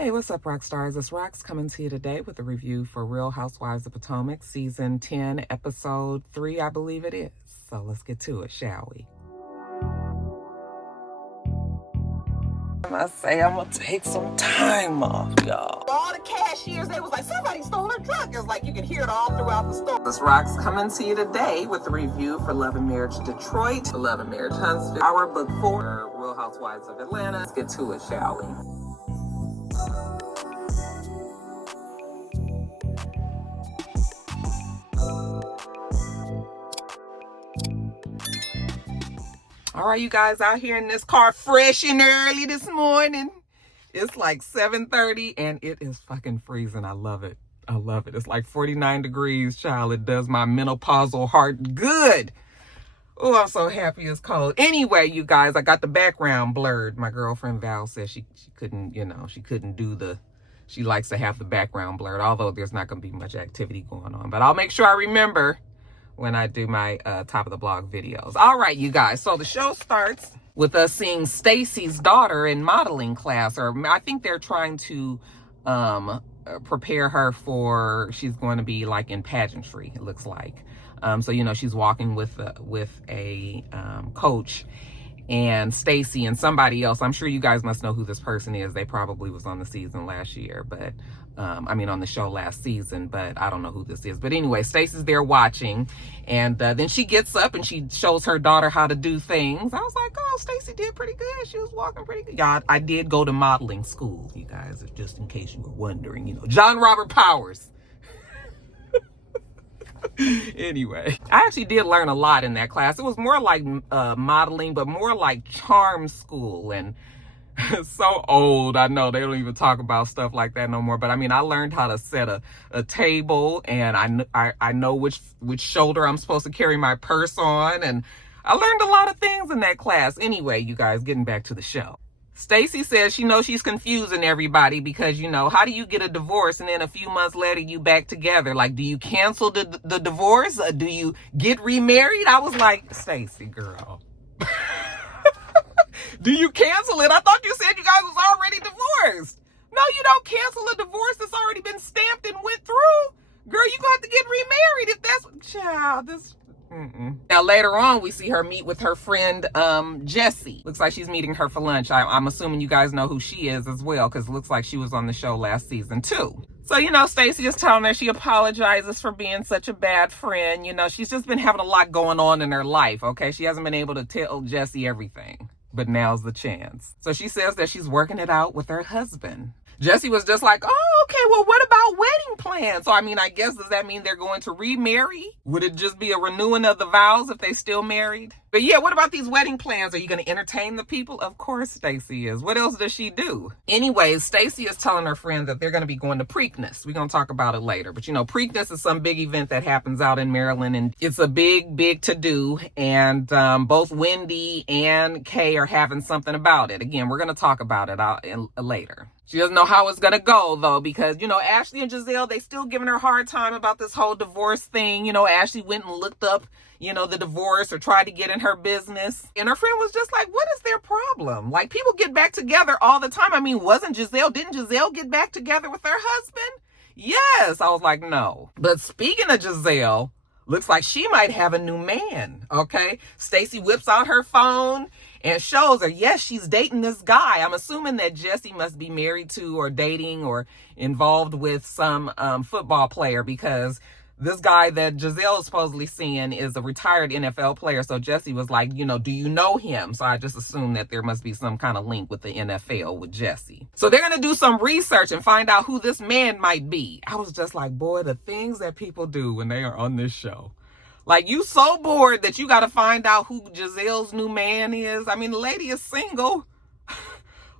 Hey, what's up, Roxstars? It's Rox coming to you today with a review for Real Housewives of Potomac, Season 10, Episode 3, I believe it is. So let's get to it, shall we? I say I'm gonna take some time off, y'all. All the cashiers, they was like, somebody stole her truck. It's like you can hear it all throughout the store. This Rox coming to you today with a review for Love and Marriage Detroit, Love and Marriage Huntsville, our book 4, Real Housewives of Atlanta. Let's get to it, shall we? All right, you guys out here in this car fresh and early this morning. It's like 7:30 and it is fucking freezing. I love it. I love it. It's like 49 degrees, child. It does my menopausal heart good. Oh, I'm so happy it's cold. Anyway, you guys, I got the background blurred. My girlfriend Val said she couldn't, she couldn't do she likes to have the background blurred, although there's not going to be much activity going on. But I'll make sure I remember when I do my top of the blog videos. All right, you guys. So the show starts with us seeing Stacy's daughter in modeling class, or I think they're trying to prepare her for, she's going to be like in pageantry, it looks like. So, she's walking with a coach, and Stacy and somebody else. I'm sure you guys must know who this person is. They probably was on the season last year, but on the show last season, but I don't know who this is. But anyway, Stacy's there watching, and then she gets up and she shows her daughter how to do things. I was like, oh, Stacy did pretty good. She was walking pretty good. Yeah, I did go to modeling school, you guys, just in case you were wondering. John Robert Powers. Anyway, I actually did learn a lot in that class. It was more like modeling, but more like charm school. And so old, I know they don't even talk about stuff like that no more. But I learned how to set a table, and I know which shoulder I'm supposed to carry my purse on, and I learned a lot of things in that class. Anyway, you guys, getting back to the show. Stacy says she knows she's confusing everybody because, how do you get a divorce and then a few months later you back together? Like, do you cancel the divorce? Do you get remarried? I was like, Stacy, girl. Do you cancel it? I thought you said you guys was already divorced. No, you don't cancel a divorce that's already been stamped and went through. Girl, you got to get remarried if that's... Child, this... Now, later on, we see her meet with her friend, Jessie. Looks like she's meeting her for lunch. I'm assuming you guys know who she is as well, because it looks like she was on the show last season, too. So, Stacy is telling her she apologizes for being such a bad friend. She's just been having a lot going on in her life, okay? She hasn't been able to tell Jessie everything, but now's the chance. So she says that she's working it out with her husband. Jessie was just like, oh, okay, well, what about wedding plans? So, I guess, does that mean they're going to remarry? Would it just be a renewing of the vows if they still married? But yeah, what about these wedding plans? Are you going to entertain the people? Of course Stacy is. What else does she do? Anyways, Stacy is telling her friend that they're going to be going to Preakness. We're going to talk about it later. But, Preakness is some big event that happens out in Maryland, and it's a big, big to-do. And both Wendy and Kay are having something about it. Again, we're going to talk about it later. She doesn't know how it's going to go, though, because, Ashley and Giselle, they still giving her a hard time about this whole divorce thing. Ashley went and looked up, the divorce or tried to get in her business. And her friend was just like, what is their problem? Like, people get back together all the time. Didn't Giselle get back together with her husband? Yes. I was like, no. But speaking of Giselle, looks like she might have a new man, okay? Stacy whips out her phone and shows her, yes, she's dating this guy. I'm assuming that Jessie must be married to or dating or involved with some football player, because this guy that Giselle is supposedly seeing is a retired NFL player. So Jessie was like, do you know him? So I just assumed that there must be some kind of link with the NFL with Jessie. So they're going to do some research and find out who this man might be. I was just like, boy, the things that people do when they are on this show. Like, you so bored that you got to find out who Giselle's new man is. The lady is single.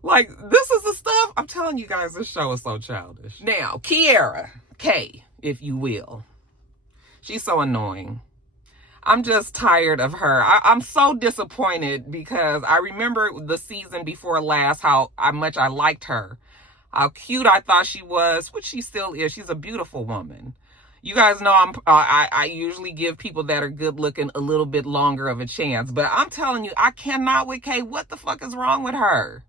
Like, this is the stuff. I'm telling you guys, this show is so childish. Now, Kiara, Kay, if you will. She's so annoying. I'm just tired of her. I'm so disappointed because I remember the season before last, how much I liked her. How cute I thought she was, which she still is. She's a beautiful woman. You guys know I usually give people that are good looking a little bit longer of a chance. But I'm telling you, I cannot with Kay. What the fuck is wrong with her?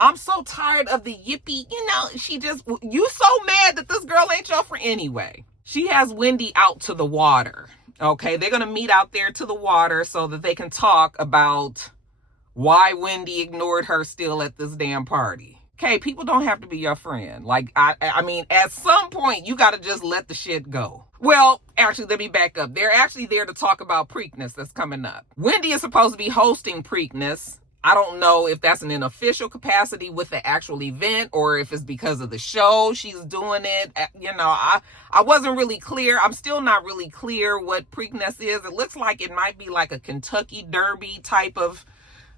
I'm so tired of the yippee. You so mad that this girl ain't your friend anyway. She has Wendy out to the water. Okay, they're going to meet out there to the water so that they can talk about why Wendy ignored her still at this damn party. Okay, people don't have to be your friend. Like, I mean, at some point, you got to just let the shit go. Well, actually, let me back up. They're actually there to talk about Preakness that's coming up. Wendy is supposed to be hosting Preakness. I don't know if that's in an official capacity with the actual event or if it's because of the show she's doing it. I wasn't really clear. I'm still not really clear what Preakness is. It looks like it might be like a Kentucky Derby type of,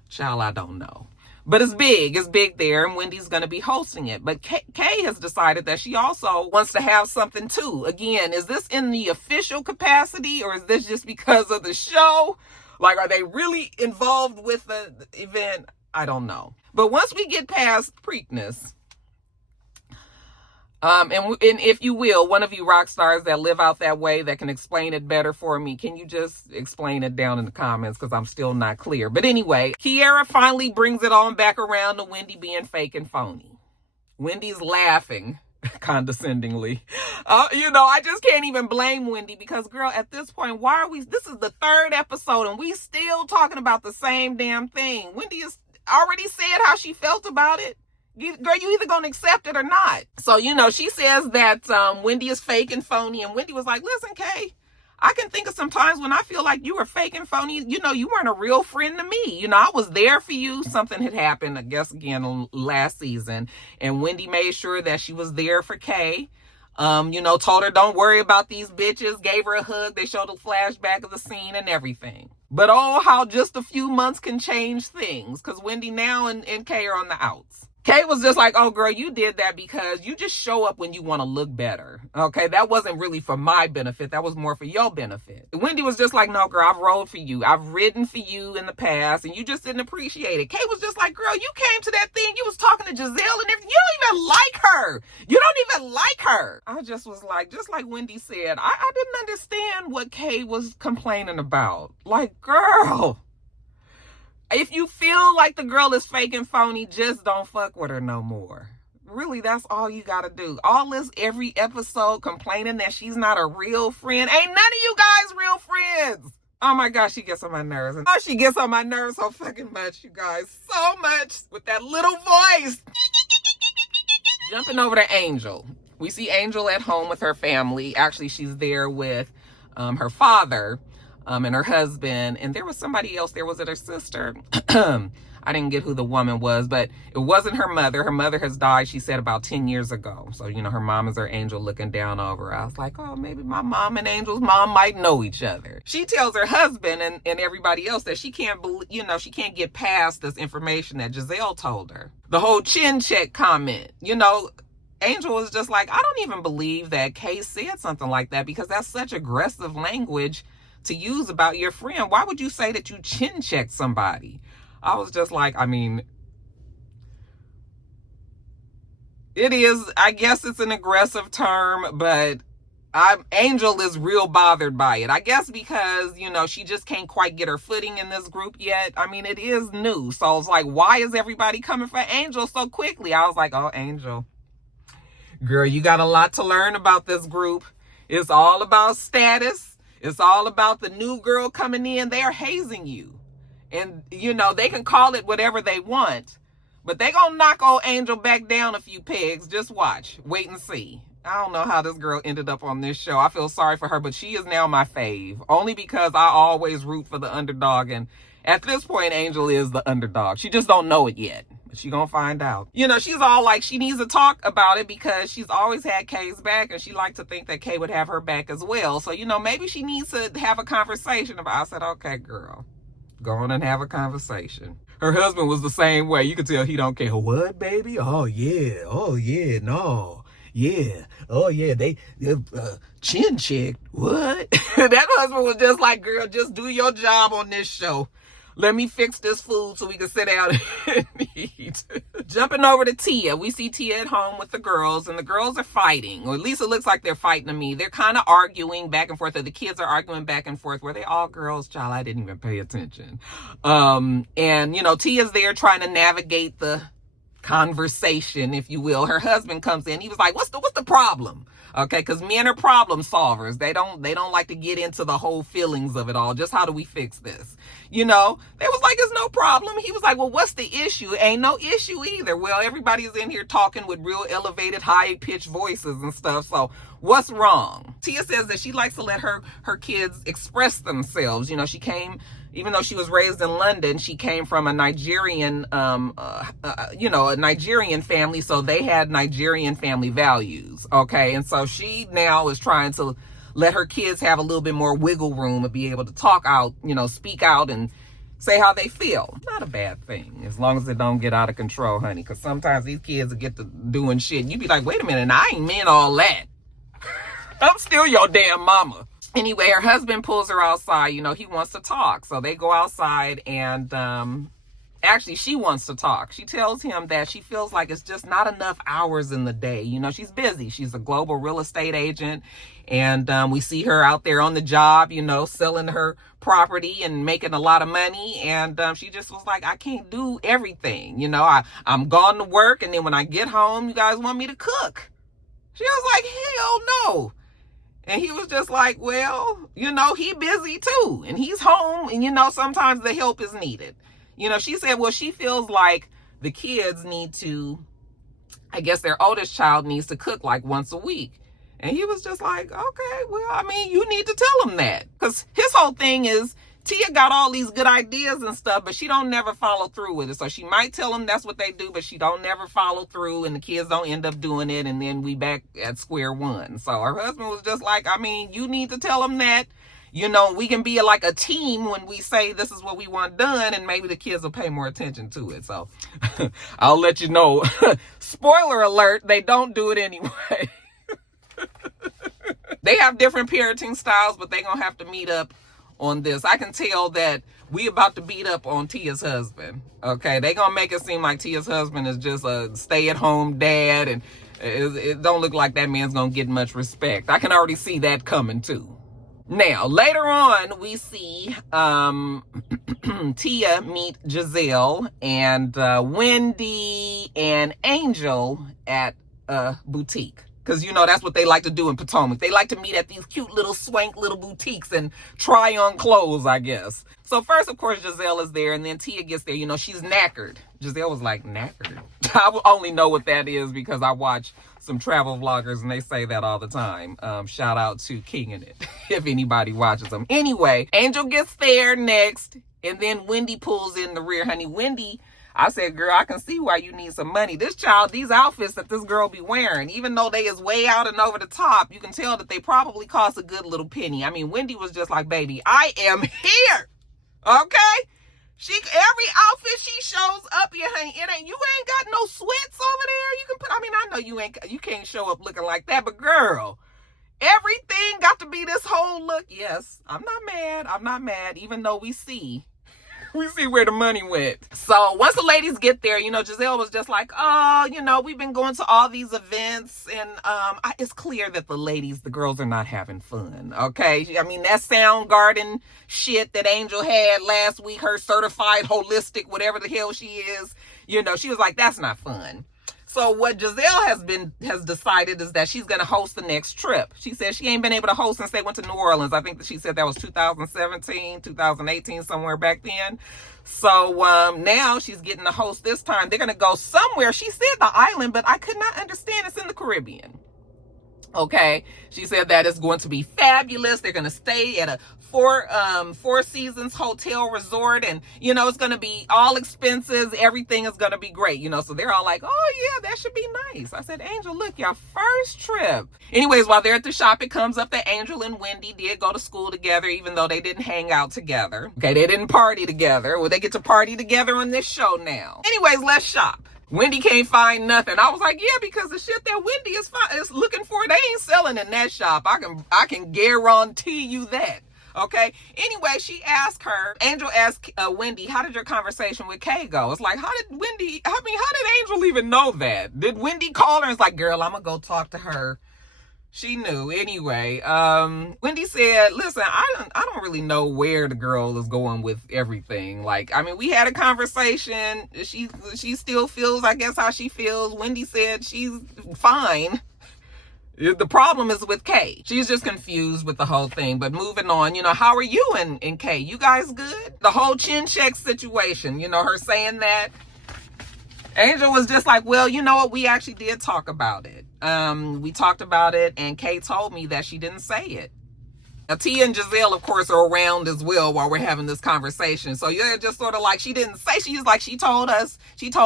child, I don't know. But it's big. It's big there, and Wendy's going to be hosting it. But Kay has decided that she also wants to have something too. Again, is this in the official capacity, or is this just because of the show? Like, are they really involved with the event? I don't know. But once we get past Preakness, and if you will, one of you rock stars that live out that way that can explain it better for me, can you just explain it down in the comments? Because I'm still not clear. But anyway, Kiara finally brings it on back around to Wendy being fake and phony. Wendy's laughing condescendingly. I just can't even blame Wendy because, girl, at this point, this is the 3rd episode and we still talking about the same damn thing. Wendy has already said how she felt about it. Girl, you either gonna accept it or not. So, she says that Wendy is fake and phony, and Wendy was like, listen, Kay, I can think of some times when I feel like you were fake and phony. You weren't a real friend to me. I was there for you. Something had happened, I guess, again, last season, and Wendy made sure that she was there for Kay. Told her, don't worry about these bitches, gave her a hug. They showed a flashback of the scene and everything. But how just a few months can change things, because Wendy now and Kay are on the outs. Kay was just like, oh, girl, you did that because you just show up when you want to look better. Okay, that wasn't really for my benefit. That was more for your benefit. Wendy was just like, no, girl, I've rode for you. I've ridden for you in the past, and you just didn't appreciate it. Kay was just like, girl, you came to that thing. You was talking to Giselle and everything. You don't even like her. You don't even like her. I just was like, just like Wendy said, I didn't understand what Kay was complaining about. Like, girl, if you feel like the girl is fake and phony, just don't fuck with her no more. Really, that's all you gotta do. All this every episode complaining that she's not a real friend. Ain't none of you guys real friends. Oh my gosh, she gets on my nerves. And she gets on my nerves so fucking much, you guys. So much with that little voice. Jumping over to Angel. We see Angel at home with her family. Actually, she's there with her father. And her husband, and there was somebody else there. Was it her sister? I didn't get who the woman was, but it wasn't her mother. Her mother has died, she said, about 10 years ago. So, her mom is her Angel looking down over her. I was like, oh, maybe my mom and Angel's mom might know each other. She tells her husband and everybody else that she can't believe, she can't get past this information that Giselle told her. The whole chin check comment, Angel is just like, I don't even believe that Kay said something like that because that's such aggressive language to use about your friend. Why would you say that you chin checked somebody? I was just like, it is, I guess it's an aggressive term, but Angel is real bothered by it. I guess because, she just can't quite get her footing in this group yet. It is new. So I was like, why is everybody coming for Angel so quickly? I was like, oh, Angel, girl, you got a lot to learn about this group. It's all about status. It's all about the new girl coming in. They are hazing you. And, they can call it whatever they want. But they gonna knock old Angel back down a few pegs. Just watch. Wait and see. I don't know how this girl ended up on this show. I feel sorry for her, but she is now my fave. Only because I always root for the underdog. And at this point, Angel is the underdog. She just don't know it yet. She gonna find out. She's all like, she needs to talk about it because she's always had Kay's back, and she liked to think that Kay would have her back as well. So, maybe she needs to have a conversation about it. I said, okay, girl, go on and have a conversation. Her husband was the same way. You could tell he don't care. What, baby? Oh, yeah. Oh, yeah. No. Yeah. Oh, yeah. They chin checked. What? That husband was just like, girl, just do your job on this show. Let me fix this food so we can sit down and eat. Jumping over to Tia. We see Tia at home with the girls, and the girls are fighting. Or at least it looks like they're fighting to me. They're kind of arguing back and forth. Or the kids are arguing back and forth. Were they all girls? Child, I didn't even pay attention. And, Tia's there trying to navigate the conversation, if you will, her husband comes in. He was like, what's the problem? Okay, because men are problem solvers. They don't like to get into the whole feelings of it all. Just how do we fix this? They was like, it's no problem. He was like, well, what's the issue? Ain't no issue either. Well, everybody's in here talking with real elevated, high-pitched voices and stuff. So what's wrong? Tia says that she likes to let her kids express themselves. She came, even though she was raised in London, she came from a Nigerian, a Nigerian family. So they had Nigerian family values. Okay. And so she now is trying to let her kids have a little bit more wiggle room and be able to talk out, speak out and say how they feel. Not a bad thing, as long as it don't get out of control, honey. Because sometimes these kids will get to doing shit. You be like, wait a minute, I ain't meant all that. I'm still your damn mama. Anyway, her husband pulls her outside. He wants to talk. So they go outside and actually, she wants to talk. She tells him that she feels like it's just not enough hours in the day. She's busy. She's a global real estate agent. And we see her out there on the job, selling her property and making a lot of money. And she just was like, I can't do everything. I'm gone to work. And then when I get home, you guys want me to cook. She was like, hell no. And he was just like, well, he busy too. And he's home. And, sometimes the help is needed. She said, well, she feels like the kids need to, I guess their oldest child needs to cook like once a week. And he was just like, okay, well, you need to tell him that. Because his whole thing is, Tia got all these good ideas and stuff, but she don't never follow through with it. So she might tell him that's what they do, but she don't never follow through, and the kids don't end up doing it, and then we back at square one. So her husband was just like, you need to tell him that. We can be like a team when we say this is what we want done, and maybe the kids will pay more attention to it. So I'll let you know. Spoiler alert, they don't do it anyway. They have different parenting styles, but they're going to have to meet up on this. I can tell that we about to beat up on Tia's husband. Okay, they going to make it seem like Tia's husband is just a stay-at-home dad, and it don't look like that man's going to get much respect. I can already see that coming too. Now, later on, we see Tia meet Giselle and Wendy and Angel at a boutique. Because, that's what they like to do in Potomac. They like to meet at these cute little swank little boutiques and try on clothes, I guess. So first, of course, Giselle is there, and then Tia gets there. She's knackered. Giselle was like, knackered? I only know what that is because I watch some travel vloggers, and they say that all the time. Shout out to King in It, if anybody watches them. Anyway, Angel gets there next, and then Wendy pulls in the rear. Honey, Wendy, I said, girl, I can see why you need some money. These outfits that this girl be wearing, even though they is way out and over the top, you can tell that they probably cost a good little penny. Wendy was just like, baby, I am here. Okay? Every outfit she shows up here, honey, you ain't got no sweats over there. You can put, I know you can't show up looking like that, but girl, everything got to be this whole look. Yes, I'm not mad, even though we see where the money went. So once the ladies get there, Giselle was just like, oh, we've been going to all these events, and it's clear that the girls are not having fun, okay? That Soundgarden shit that Angel had last week, her certified holistic, whatever the hell she is, she was like, that's not fun. So what Giselle has decided is that she's going to host the next trip. She said she ain't been able to host since they went to New Orleans. I think that she said that was 2017, 2018, somewhere back then. So now she's getting to host this time. They're going to go somewhere. She said the island, but I could not understand. It's in the Caribbean. Okay. She said that it's going to be fabulous. They're going to stay at a Four Seasons hotel resort, and it's going to be all expenses. Everything is going to be great, so they're all like, oh yeah, that should be nice. I said, Angel, look, your first trip. Anyways, while they're at the shop, it comes up that Angel and Wendy did go to school together, even though they didn't hang out together. Okay, they didn't party together. Well, they get to party together on this show now. Anyways, let's shop. Wendy can't find nothing. I was like, yeah, because the shit that Wendy is looking for, they ain't selling in that shop. I can guarantee you that. Okay. Anyway, Angel asked Wendy, how did your conversation with Kay go? It's like, how did Angel even know that? Did Wendy call her and it's like, girl, I'm going to go talk to her She knew anyway. Wendy said, listen, I don't really know where the girl is going with everything. Like, I mean, we had a conversation. She still feels, I guess, how she feels. Wendy said she's fine. The problem is with Kay. She's just confused with the whole thing. But moving on, how are you and Kay? You guys good? The whole chin check situation, her saying that. Angel was just like, well, you know what? We actually did talk about it. We talked about it, and Kay told me that she didn't say it. Now, Tia and Giselle, of course, are around as well while we're having this conversation. So you're just sort of like, she didn't say. She's like, she told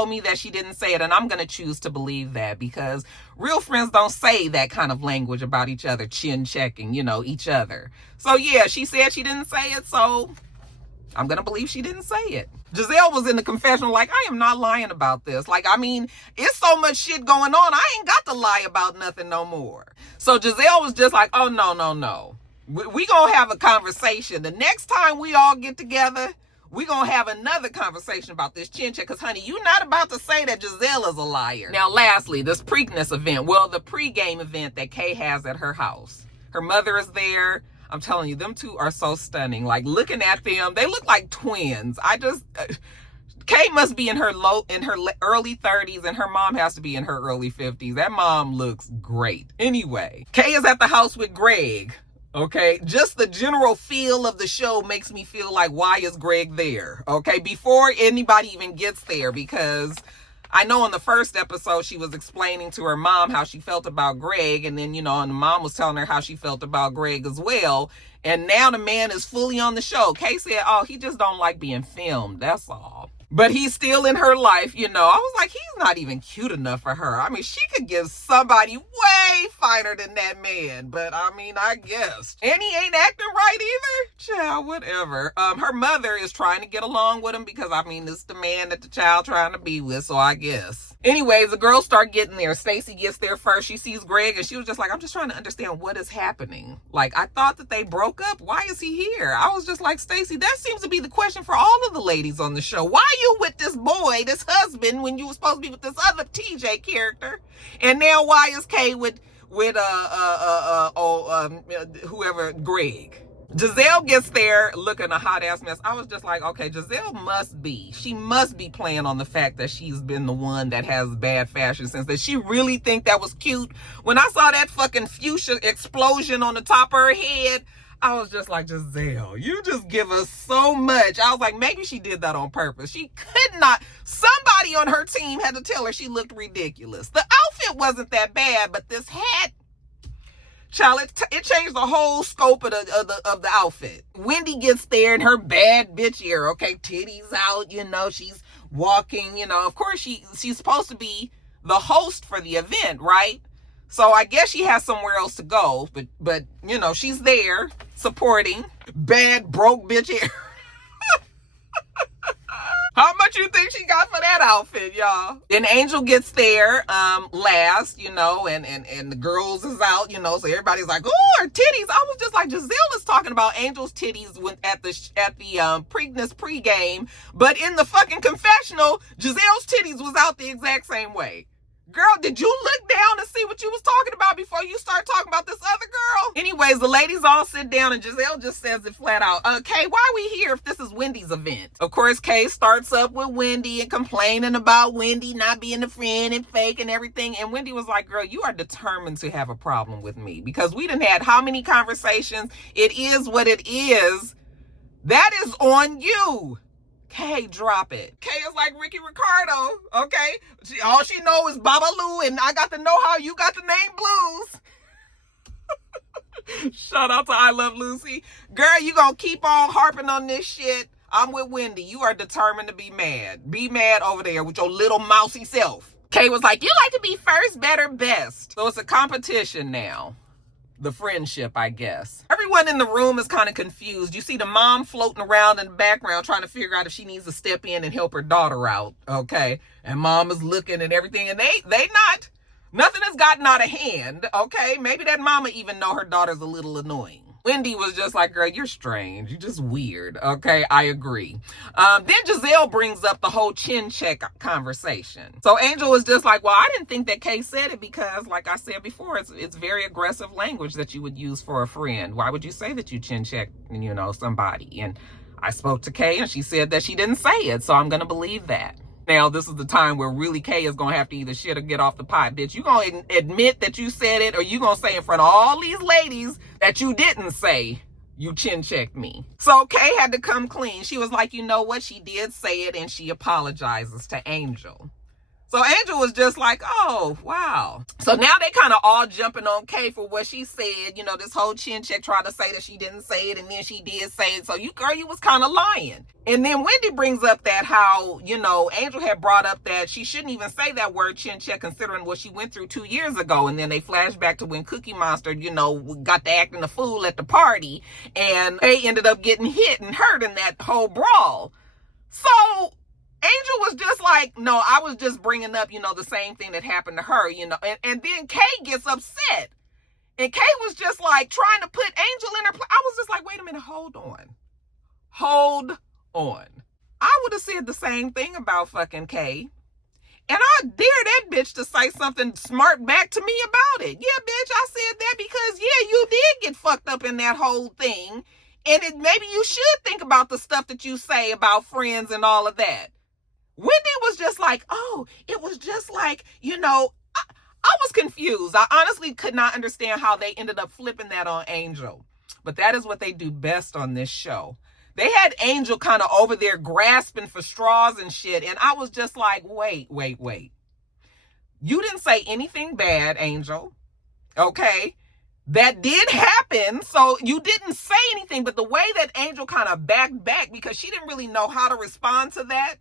me that she didn't say it, and I'm going to choose to believe that, because real friends don't say that kind of language about each other, chin checking, each other. So yeah, she said she didn't say it, so I'm going to believe she didn't say it. Giselle was in the confessional like, I am not lying about this. Like, I mean, it's so much shit going on. I ain't got to lie about nothing no more. So Giselle was just like, oh, no. We going to have a conversation. The next time we all get together, we going to have another conversation about this chin check. Because, honey, you're not about to say that Giselle is a liar. Now, lastly, this Preakness event. Well, the pregame event that Kay has at her house. Her mother is there. I'm telling you, them two are so stunning. Like, looking at them, they look like twins. Kay must be in her early 30s, and her mom has to be in her early 50s. That mom looks great. Anyway, Kay is at the house with Greg. Okay, just the general feel of the show makes me feel like, why is Greg there? Okay, before anybody even gets there, because I know in the first episode, she was explaining to her mom how she felt about Greg. And then, and the mom was telling her how she felt about Greg as well. And now the man is fully on the show. Kay said, oh, he just don't like being filmed. That's all. But he's still in her life, I was like, he's not even cute enough for her. I mean, she could give somebody way finer than that man. But, I mean, I guess. And he ain't acting right either. Child, whatever. Her mother is trying to get along with him because, I mean, it's the man that the child trying to be with, so I guess. Anyways, the girls start getting there. Stacy gets there first. She sees Greg, and she was just like, I'm just trying to understand what is happening. Like, I thought that they broke up. Why is he here? I was just like, Stacy, that seems to be the question for all of the ladies on the show. Why are you with this boy, this husband, when you were supposed to be with this other TJ character? And now why is Kay with whoever, Greg? Giselle gets there looking a hot ass mess. I was just like, okay, Giselle must be playing on the fact that she's been the one that has bad fashion sense. That she really think that was cute. When I saw that fucking fuchsia explosion on the top of her head, I was just like, Giselle, you just give us so much. I was like, maybe she did that on purpose. She could not. Somebody on her team had to tell her she looked ridiculous. The outfit wasn't that bad, but this hat, child, it changed the whole scope of the outfit. Wendy gets there in her bad bitch ear, okay, titties out, she's walking, of course she's supposed to be the host for the event, right? So I guess she has somewhere else to go, but she's there supporting bad broke bitch ear. How much you think she got for that outfit, y'all? Then Angel gets there last, and the girls is out, so everybody's like, oh, her titties. I was just like, Giselle is talking about Angel's titties at the Preakness pregame, but in the fucking confessional, Giselle's titties was out the exact same way. Girl, did you look down and see what you was talking about before you start talking about this other girl? Anyways, the ladies all sit down and Giselle just says it flat out. Kay, why are we here if this is Wendy's event? Of course, Kay starts up with Wendy and complaining about Wendy not being a friend and fake and everything. And Wendy was like, girl, you are determined to have a problem with me because we done had how many conversations? It is what it is. That is on you. Kay, drop it. Kay is like Ricky Ricardo, okay? All she knows is Babalu, and I got to know how you got the name Blues. Shout out to I Love Lucy. Girl, you gonna keep on harping on this shit. I'm with Wendy. You are determined to be mad. Be mad over there with your little mousy self. Kay was like, you like to be first, better, best. So it's a competition now. The friendship, I guess. Everyone in the room is kind of confused. You see the mom floating around in the background trying to figure out if she needs to step in and help her daughter out, okay? And mom is looking and everything, and nothing has gotten out of hand, okay? Maybe that mama even know her daughter's a little annoying. Wendy was just like, girl, you're strange. You're just weird. Okay, I agree. Then Giselle brings up the whole chin check conversation. So Angel was just like, well, I didn't think that Kay said it because, like I said before, it's very aggressive language that you would use for a friend. Why would you say that you chin check, somebody? And I spoke to Kay and she said that she didn't say it. So I'm going to believe that. Now, this is the time where really Kay is going to have to either shit or get off the pot. Bitch, you going to admit that you said it, or you going to say in front of all these ladies that you didn't say you chin checked me. So Kay had to come clean. She was like, you know what? She did say it, and she apologizes to Angel. So Angel was just like, oh, wow. So now they kind of all jumping on Kay for what she said. This whole chin check, tried to say that she didn't say it, and then she did say it. So you was kind of lying. And then Wendy brings up that how, Angel had brought up that she shouldn't even say that word chin check considering what she went through 2 years ago. And then they flash back to when Cookie Monster, got to acting a fool at the party. And Kay ended up getting hit and hurt in that whole brawl. So Angel was just like, no, I was just bringing up, the same thing that happened to her, and then Kay gets upset. And Kay was just like trying to put Angel in her place. I was just like, wait a minute, hold on. I would have said the same thing about fucking Kay. And I dare that bitch to say something smart back to me about it. Yeah, bitch, I said that because, yeah, you did get fucked up in that whole thing. And maybe you should think about the stuff that you say about friends and all of that. Wendy was just like, oh, it was just like, I was confused. I honestly could not understand how they ended up flipping that on Angel. But that is what they do best on this show. They had Angel kind of over there grasping for straws and shit. And I was just like, wait. You didn't say anything bad, Angel. Okay? That did happen. So you didn't say anything. But the way that Angel kind of backed back because she didn't really know how to respond to that,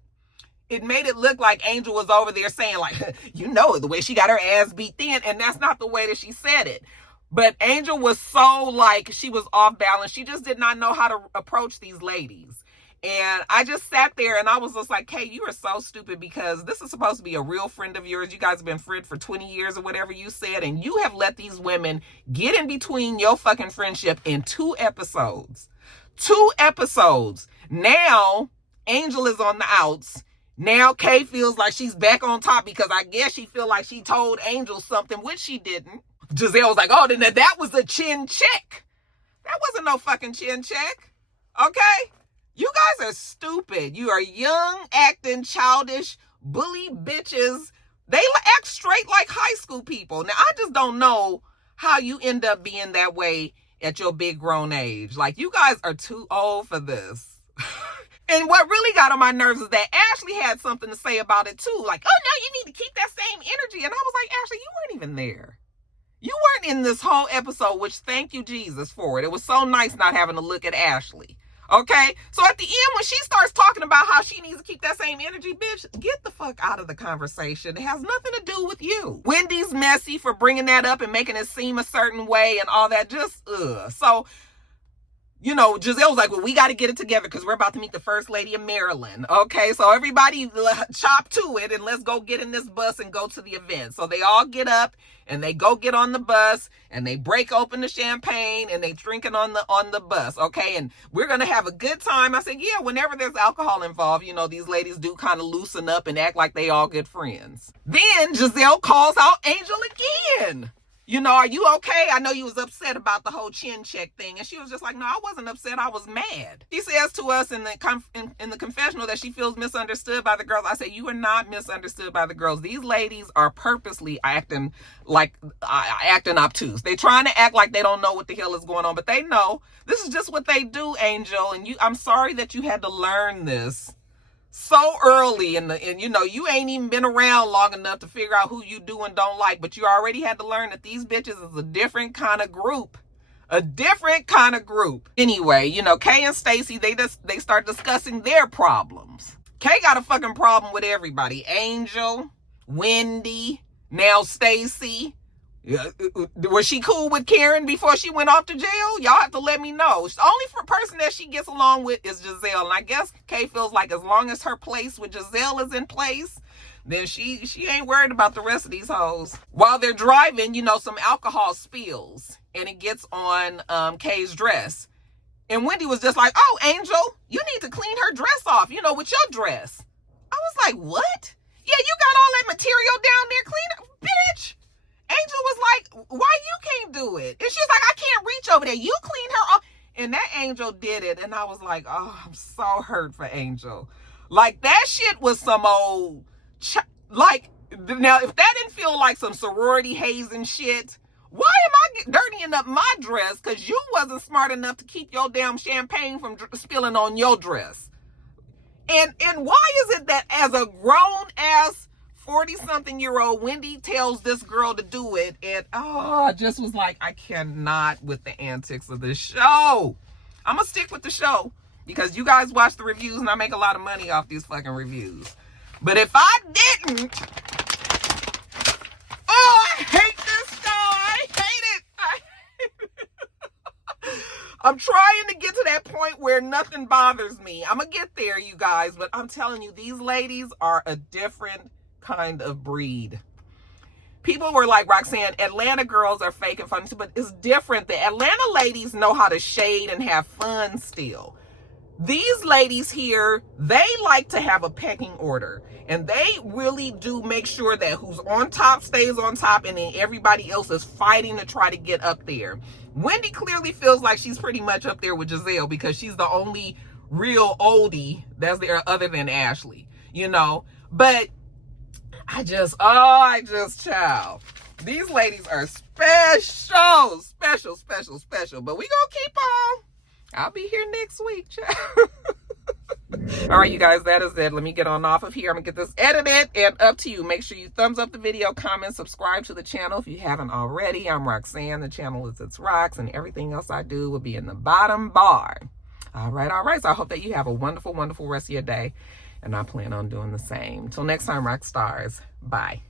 it made it look like Angel was over there saying like, the way she got her ass beat then. And that's not the way that she said it. But Angel was so like, she was off balance. She just did not know how to approach these ladies. And I just sat there and I was just like, hey, you are so stupid because this is supposed to be a real friend of yours. You guys have been friends for 20 years or whatever you said. And you have let these women get in between your fucking friendship in 2 episodes. 2 episodes. Now, Angel is on the outs. Now Kay feels like she's back on top because I guess she feel like she told Angel something, which she didn't. Giselle was like, oh, then that was a chin check. That wasn't no fucking chin check. Okay? You guys are stupid. You are young, acting, childish, bully bitches. They act straight like high school people. Now, I just don't know how you end up being that way at your big grown age. Like, you guys are too old for this. And what really got on my nerves is that Ashley had something to say about it too. Like, oh no, you need to keep that same energy. And I was like, Ashley, you weren't even there. You weren't in this whole episode, which thank you, Jesus, for it. It was so nice not having to look at Ashley. Okay? So at the end, when she starts talking about how she needs to keep that same energy, bitch, get the fuck out of the conversation. It has nothing to do with you. Wendy's messy for bringing that up and making it seem a certain way and all that. Just, ugh. So, Giselle was like, well, we got to get it together because we're about to meet the First Lady of Maryland. Okay, so everybody chop to it and let's go get in this bus and go to the event. So they all get up and they go get on the bus and they break open the champagne and they drinking on the bus. Okay, and we're going to have a good time. I said, yeah, whenever there's alcohol involved, these ladies do kind of loosen up and act like they all good friends. Then Giselle calls out Angel again. Are you okay? I know you was upset about the whole chin check thing. And she was just like, no, I wasn't upset. I was mad. She says to us in the confessional that she feels misunderstood by the girls. I said, you are not misunderstood by the girls. These ladies are purposely acting obtuse. They trying to act like they don't know what the hell is going on, but they know. This is just what they do, Angel. And I'm sorry that you had to learn this so early and you ain't even been around long enough to figure out who you do and don't like, but you already had to learn that these bitches is a different kind of group. Anyway, Kay and Stacey, they start discussing their problems. Kay got a fucking problem with everybody. Angel, Wendy, now Stacey. Was she cool with Karen before she went off to jail? Y'all have to let me know. The only person that she gets along with is Giselle. And I guess Kay feels like as long as her place with Giselle is in place, then she ain't worried about the rest of these hoes. While they're driving, you know, some alcohol spills and it gets on Kay's dress. And Wendy was just like, oh, Angel, you need to clean her dress off, you know, with your dress. I was like, what? Yeah, you got all that material down there. Clean it. Bitch. Angel was like, why you can't do it? And she was like, I can't reach over there. You clean her off. And that Angel did it. And I was like, oh, I'm so hurt for Angel. Like, that shit was some old, like, now, if that didn't feel like some sorority hazing shit, why am I dirtying up my dress? Because you wasn't smart enough to keep your damn champagne from spilling on your dress. And why is it that as a grown-ass 40-something-year-old, Wendy tells this girl to do it, and I just was like, I cannot with the antics of this show. I'm gonna stick with the show because you guys watch the reviews and I make a lot of money off these fucking reviews. But if I didn't, I hate this show. I hate it. I'm trying to get to that point where nothing bothers me. I'm gonna get there, you guys, but I'm telling you, these ladies are a different kind of breed. People were like, Roxanne, Atlanta girls are fake and funny, but it's different. The Atlanta ladies know how to shade and have fun still. These ladies here, they like to have a pecking order, and they really do make sure that who's on top stays on top, and then everybody else is fighting to try to get up there. Wendy clearly feels like she's pretty much up there with Giselle because she's the only real oldie that's there other than Ashley, you know. But child, these ladies are special. But we gonna keep on. I'll be here next week, child. All right, you guys, that is it. Let me get on off of here. I'm gonna get this edited and up to you. Make sure you thumbs up the video, comment, subscribe to the channel if you haven't already. I'm Roxanne. The channel is itsrox, and everything else I do will be in the bottom bar. All right. So I hope that you have a wonderful rest of your day, and I plan on doing the same. Till next time, Roxstars. Bye.